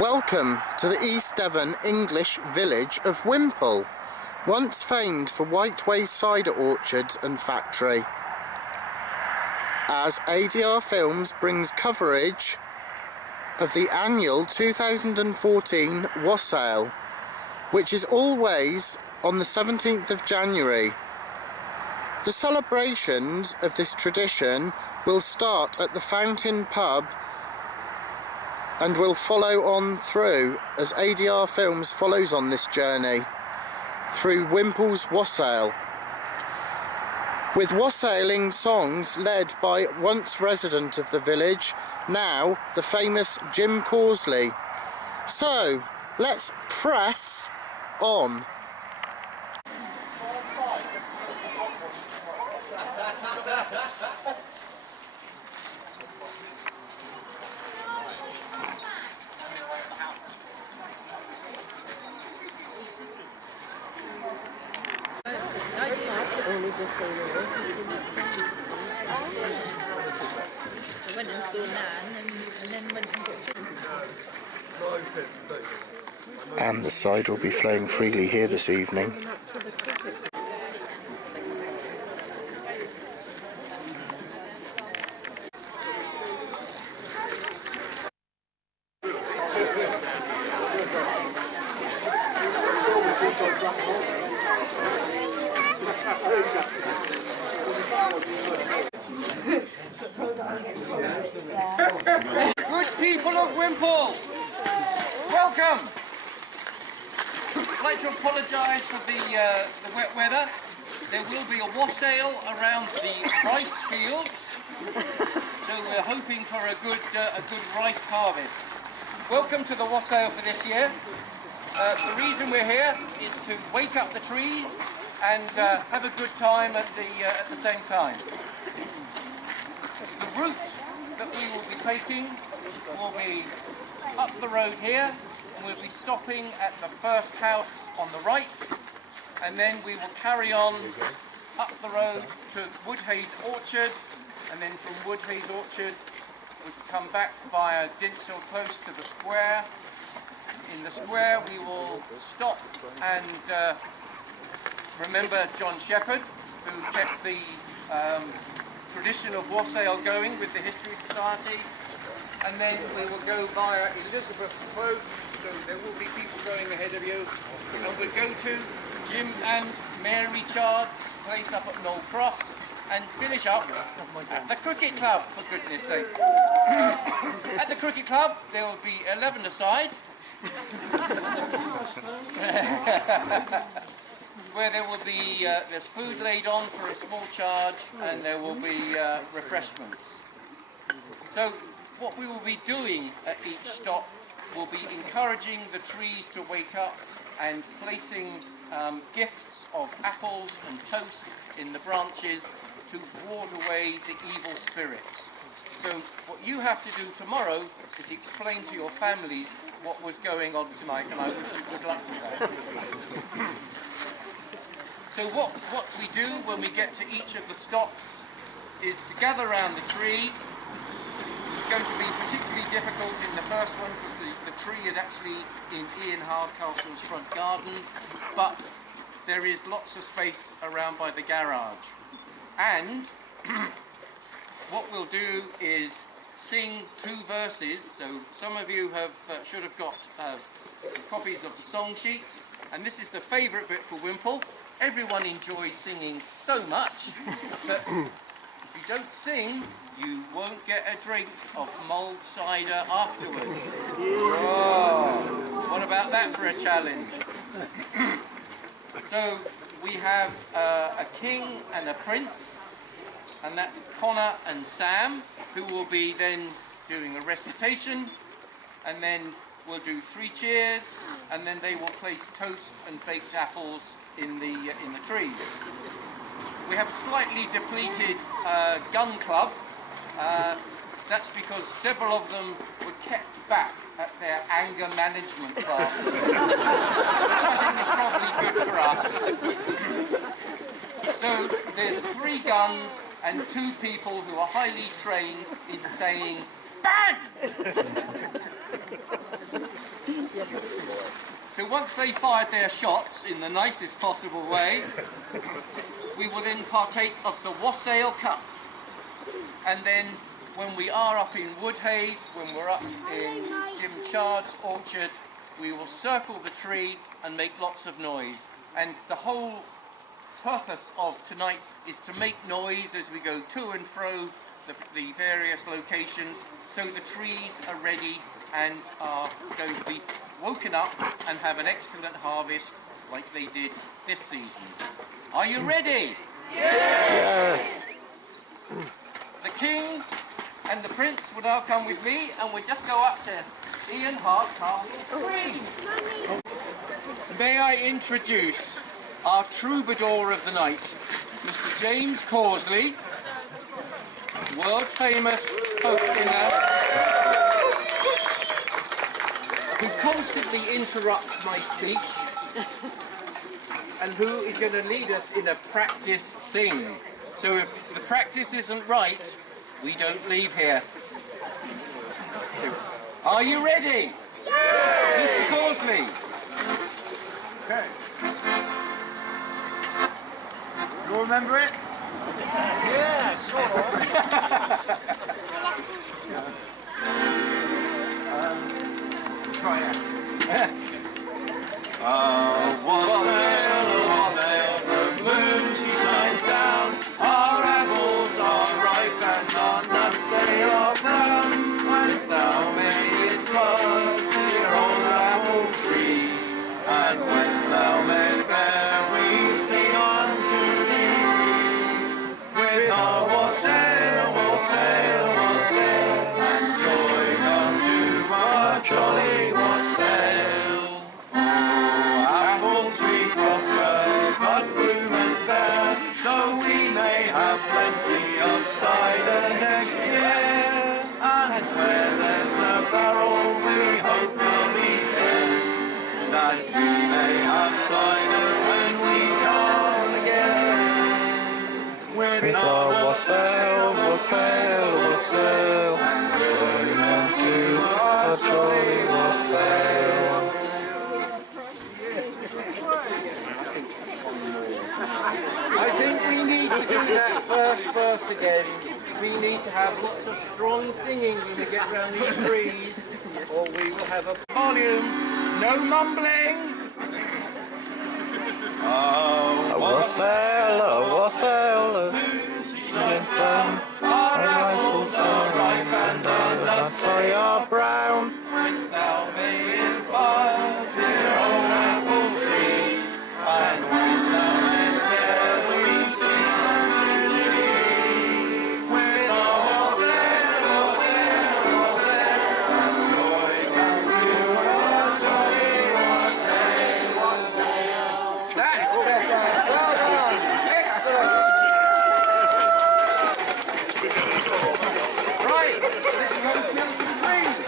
Welcome to the East Devon English village of Whimple, once famed for Whiteways cider orchards and factory. As ADR Films brings coverage of the annual 2014 Wassail, which is always on the 17th of January. The celebrations of this tradition will start at the Fountain Pub and will follow on through as ADR Films follows on this journey through Whimple's Wassail, with wassailing songs led by once resident of the village, now the famous Jim Causley. So let's press on. I went and saw Nan and then went and got And the cider will be flowing freely here this evening. Good people of Whimple, welcome! I'd like to apologise for the wet weather. There will be a wassail around the rice fields, so we're hoping for a good rice harvest. Welcome to the wassail for this year. The reason we're here is to wake up the trees and have a good time at the same time. The route that we will be taking will be up the road here, and we'll be stopping at the first house on the right, and then we will carry on up the road to Woodhays Orchard, and then from Woodhays Orchard we come back via Dinshill Close to the square. In the square we will stop and remember John Shepherd, who kept the tradition of wassail going with the History Society, and then we will go via Elizabeth's Close, so there will be people going ahead of you, and we'll go to Jim and Mary Chard's place up at Knoll Cross and finish up at the Cricket Club, for goodness sake. At the Cricket Club there will be 11 aside where there will be there's food laid on for a small charge, and there will be refreshments. So what we will be doing at each stop will be encouraging the trees to wake up and placing gifts of apples and toast in the branches to ward away the evil spirits. So what you have to do tomorrow is explain to your families what was going on tonight, and I wish you good luck with that. So what we do when we get to each of the stops is to gather around the tree. It's going to be particularly difficult in the first one because the tree is actually in Ian Hardcastle's front garden, but there is lots of space around by the garage. And what we'll do is sing 2 verses. So some of you should have got copies of the song sheets, and this is the favourite bit for Whimple. Everyone enjoys singing so much that if you don't sing, you won't get a drink of mulled cider afterwards. Oh, what about that for a challenge? So we have a king and a prince, and that's Connor and Sam, who will be then doing a recitation, and then we'll do 3 cheers, and then they will place toast and baked apples in the trees. We have a slightly depleted gun club. That's because several of them were kept back at their anger management classes, which I think is probably good for us. So there's 3 guns and 2 people who are highly trained in saying bang! So once they fired their shots in the nicest possible way, we will then partake of the Wassail Cup. And then when we are up in Woodhays, when we're up in Jim Chard's orchard, we will circle the tree and make lots of noise. And the whole purpose of tonight is to make noise as we go to and fro the various locations, so the trees are ready and are going to be woken up and have an excellent harvest like they did this season. Are you ready? Yes. The King and the Prince will now come with me, and we'll just go up to Ian Hart's Castle tree. May I introduce our troubadour of the night, Mr. James Causley, world famous folk singer, who constantly interrupts my speech and who is going to lead us in a practice sing. So if the practice isn't right, we don't leave here. So, are you ready? Yeah! Mr. Causley. Okay. You all remember it? Yeah, sort of. Try it. Wassail, the moon she shines down. Our apples are ripe and our nuts they are brown. Whence thou mayest bud, dear old apple tree, and whence thou mayest bear, we sing unto thee. With our wassail, wassail, wassail, and joy come to our jolly wassail. Apple tree prosper, bud bloom and bear, though we may have plenty of cider next year. And where there's a barrel, we hope there'll be 10, that we may have cider when we come again. With our wassail, wassail, wassail, and joy unto our jolly wassail. I think we need to do that first verse again. We need to have lots of strong singing when we get round these trees, or we will have a volume. No mumbling. Oh, Wassail, wassail, against them. Our apples are ripe and our nuts they are brown. whence thou mayest bud, dear old apple tree, and whence thou mayest bear, we sing unto thee. With our wassail, wassail, wassail, and joy come to our jolly wassail. That's better. Well done. Excellent. Right, let's go to the trees.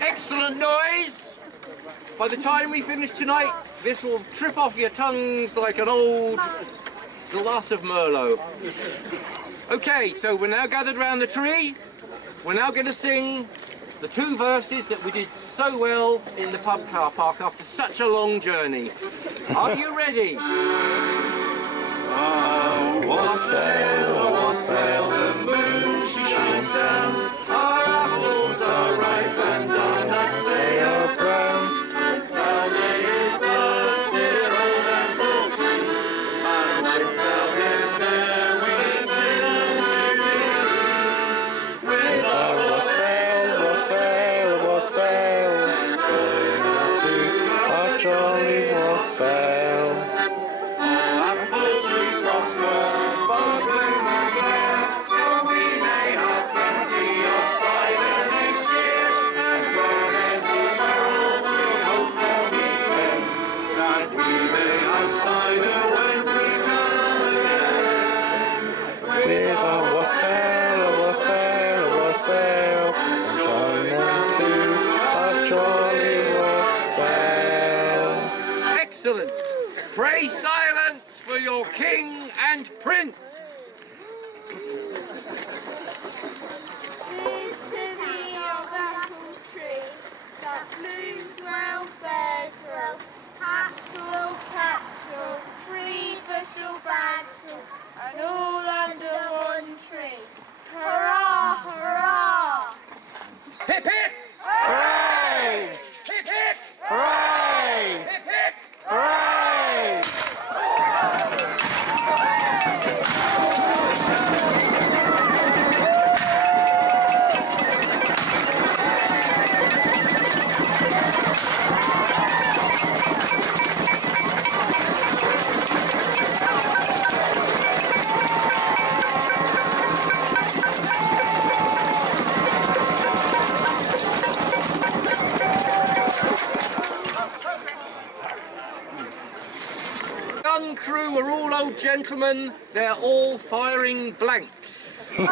Excellent noise. By the time we finish tonight, this will trip off your tongues like an old glass of Merlot. Okay, so we're now gathered round the tree. We're now going to sing the two verses that we did so well in the pub car park after such a long journey. Are you ready? Wassail, wassail, the moon she shines down. Our apples are ripe and our nuts they are brown. Whence thou mayest love, dear old apple tree, and whence thou mayest there we sing to thee. With our wassail, Wassail, wassail, to our jolly wassail. apple tree prosper, but bloom and bear, so we may have plenty of cider next year. And where there's a barrel, we hope there'll be tens, that we may have cider when we come again. With our wassail, wassail, wassail, join them to our jolly wassail. Excellent. Pray silence for your king and prince. Here's to the old apple tree that blooms well, bears well, hats full, cats full, 3 bushel bags full, and all under one tree. Hurrah, hurrah! Hip hip! Hooray! Hip hip! Hooray! Hip hip! Hooray! Gun crew are all old gentlemen. They're all firing blanks. So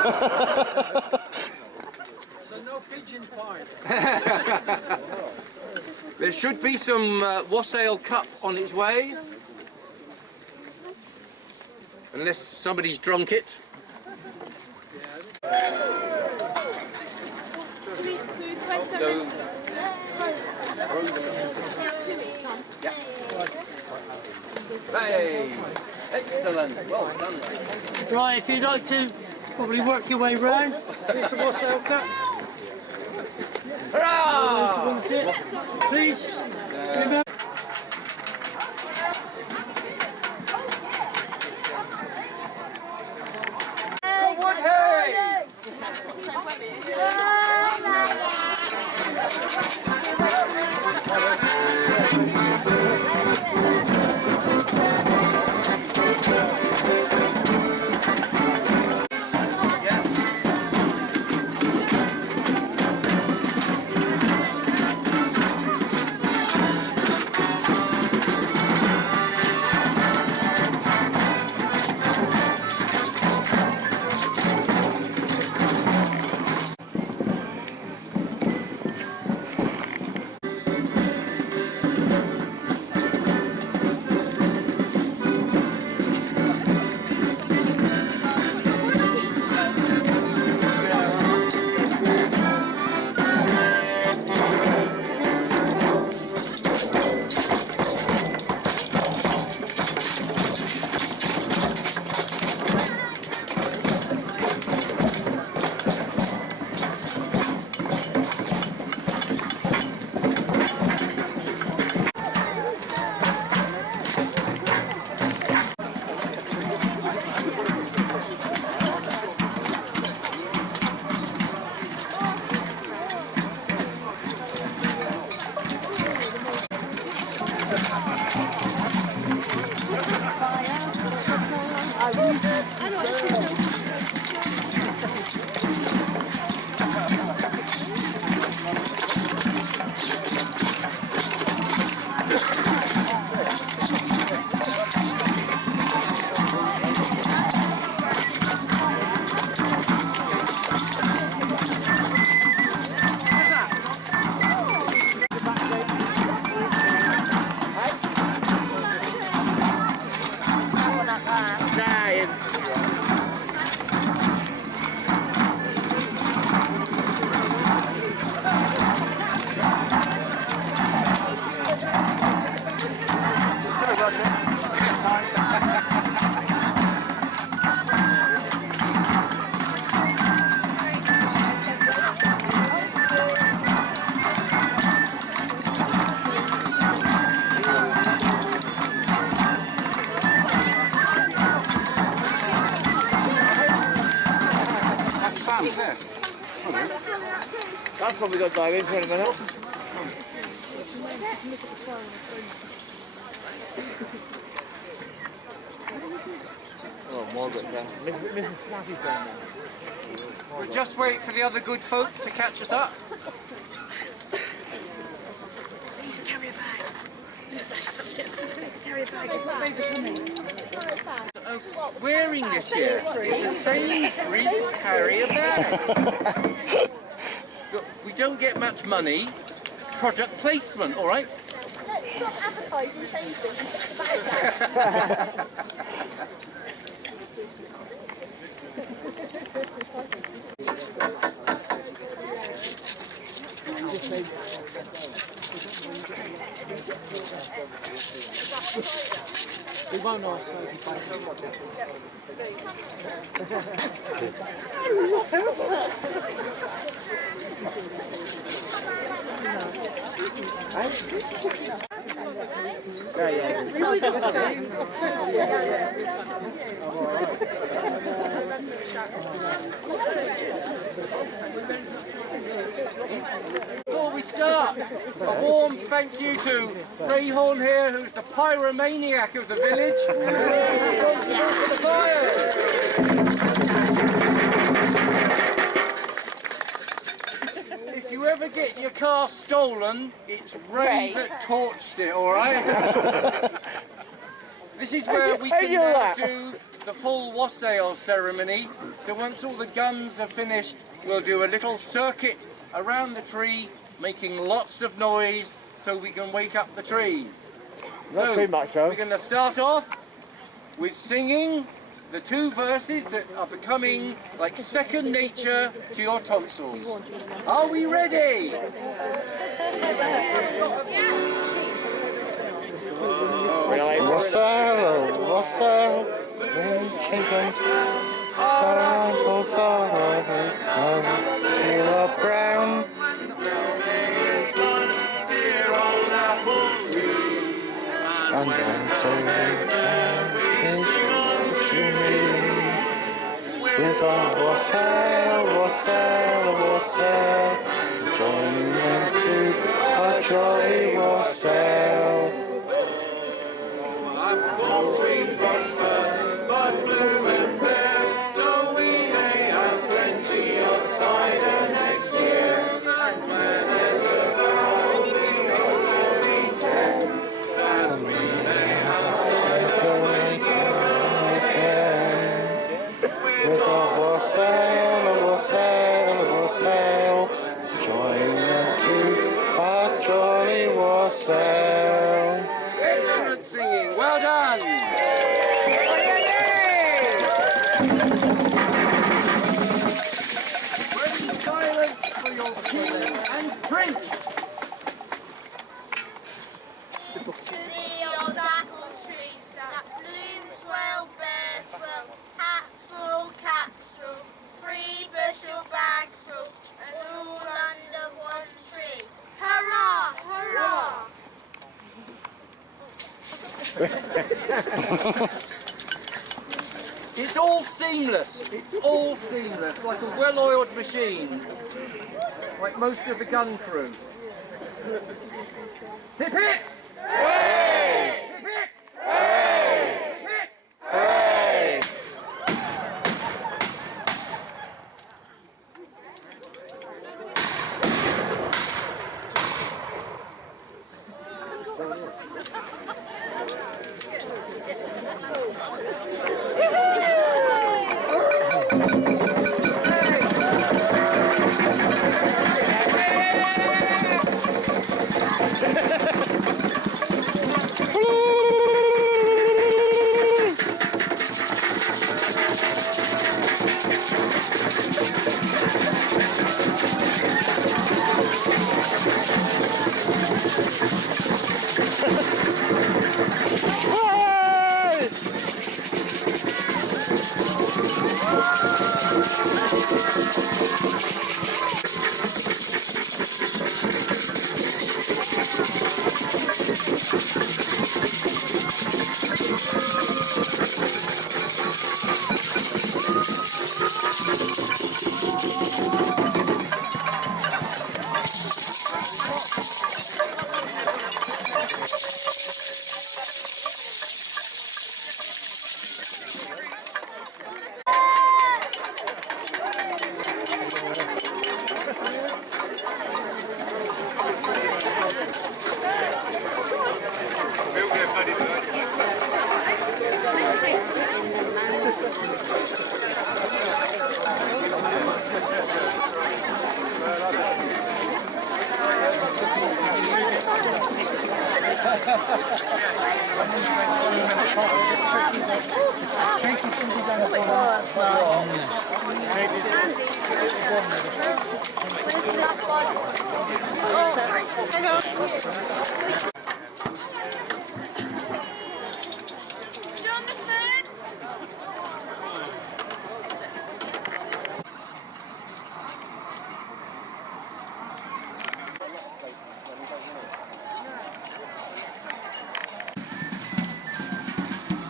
no pigeon pie. There should be some wassail cup on its way. Unless somebody's drunk it. So, hey, excellent, well done. Right, if you'd like to probably work your way round. Here's the wassail cup. Hurrah! Please. Remember. Forward, hey! That's probably got to dive into in a minute. Oh, Margaret's down. Mrs. Snappy's down there. We'll just wait for the other good folk to catch us up. Wearing this year is a Sainsbury's carrier bag. Look, we don't get much money. Product placement, all right? Let's stop advertising Sainsbury's. We won't ask Before we start, a warm thank you to Ray Horn here, who's the pyromaniac of the village, responsible for the fire. If you ever get your car stolen, it's Ray that torched it, all right? This is where we can now do the full wassail ceremony. So once all the guns are finished, we'll do a little circuit around the tree, making lots of noise so we can wake up the tree. Not too much, though. We're going to start off with singing the two verses that are becoming like second nature to your tonsils. Are we ready? Wassail, wassail, when chickens apples are still up brown. And to me with a wassail, wassail, wassail, joining into a jolly wassail. Won't we prosper, but blue and bare, so we may have plenty of cider next year. And where there's a vow, we hope that we tend, that we may have cider waiting With a wassail, a wassail, a wassail, join into a jolly wassail. Excellent singing, well done! Ready, silence for your king and prince! To the old apple tree that blooms well, bears well, hats full, caps full, 3 bushel bags full, and all under one tree. Hurrah! Hurrah! It's all seamless, like a well-oiled machine, like most of the gun crew. Hip hip! Hooray! Hip hip! Hooray! Hip hip! Hooray!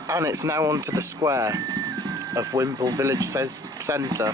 And it's now on to the square of Whimple Village Centre.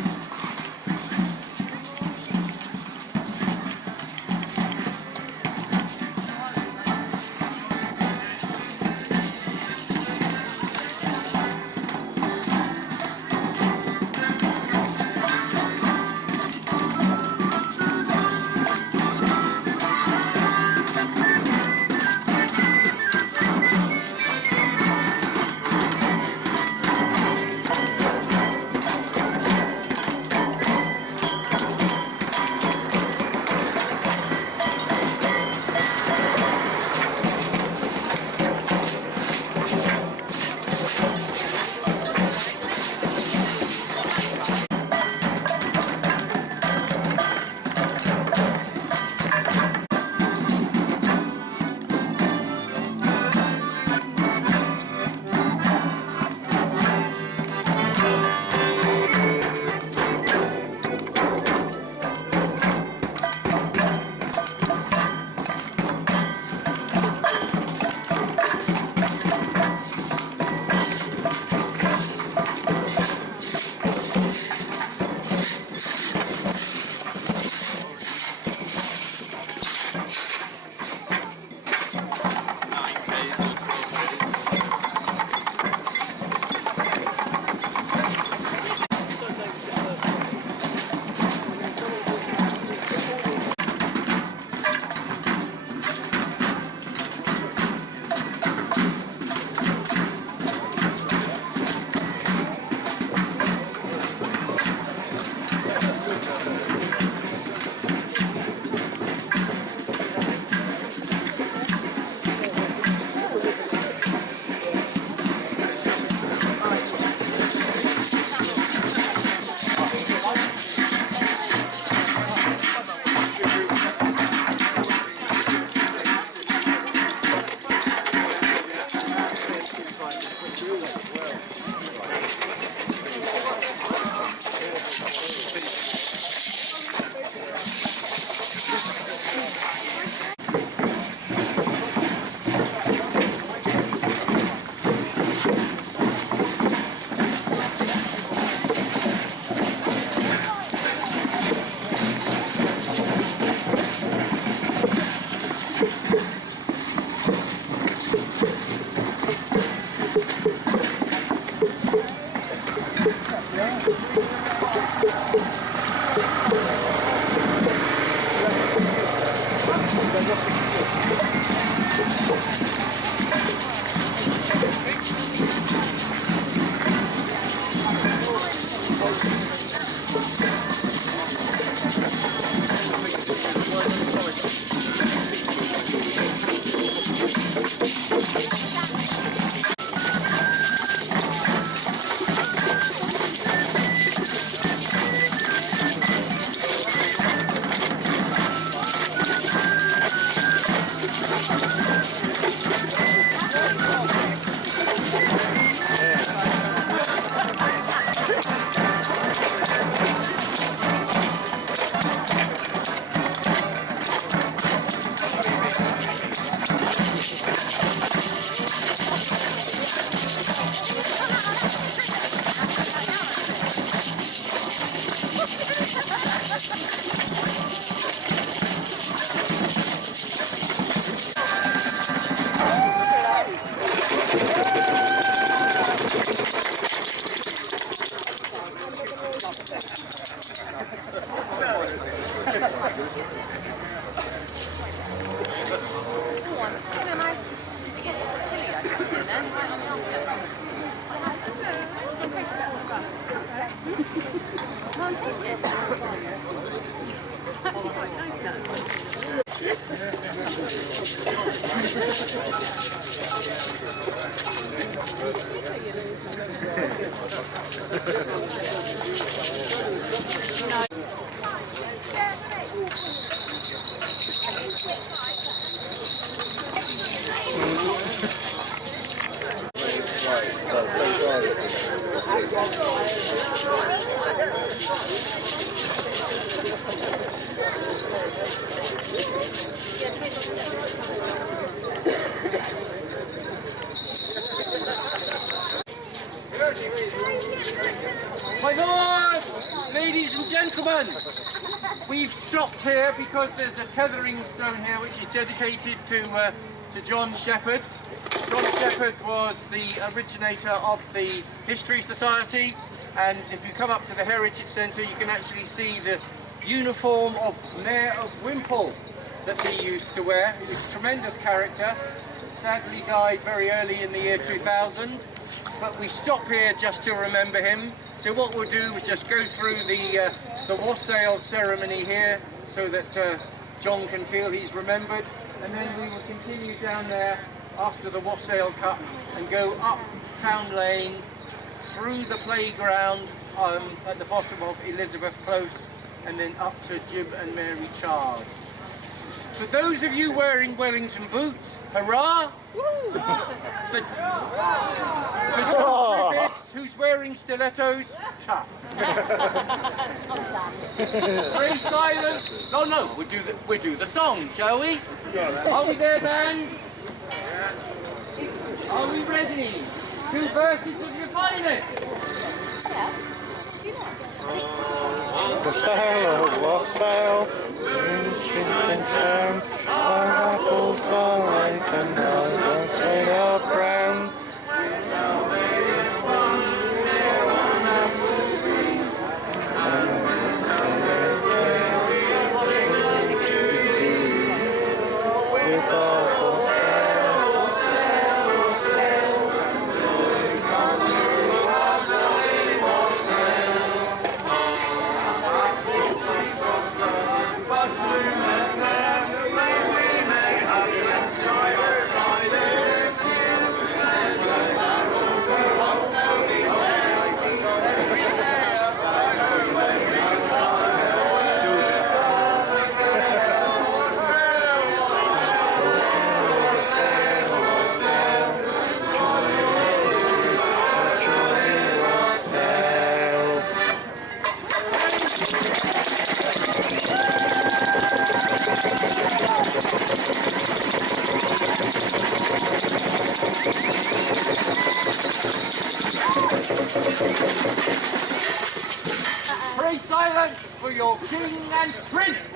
My lords, ladies and gentlemen, we've stopped here because there's a tethering stone here which is dedicated to John Shepherd. John Shepherd was the originator of the History Society, and if you come up to the Heritage Centre you can actually see the uniform of Mayor of Whimple that he used to wear. He was a tremendous character, sadly died very early in the year 2000, but we stop here just to remember him. So what we'll do is just go through the wassail ceremony here so that John can feel he's remembered, and then we will continue down there after the wassail cup and go up Town Lane, through the playground at the bottom of Elizabeth Close, and then up to Jib and Mary Chard. For those of you wearing Wellington boots, hurrah! For John Griffiths, who's wearing stilettos, tough. Pray silence. Oh no, we'll do the song, shall we? Are we there, band? Are we ready? 2 verses of your finest. Wassail, wassail, in town, our apples are ripe and our wassail are brown. With our Pray silence for your king and prince.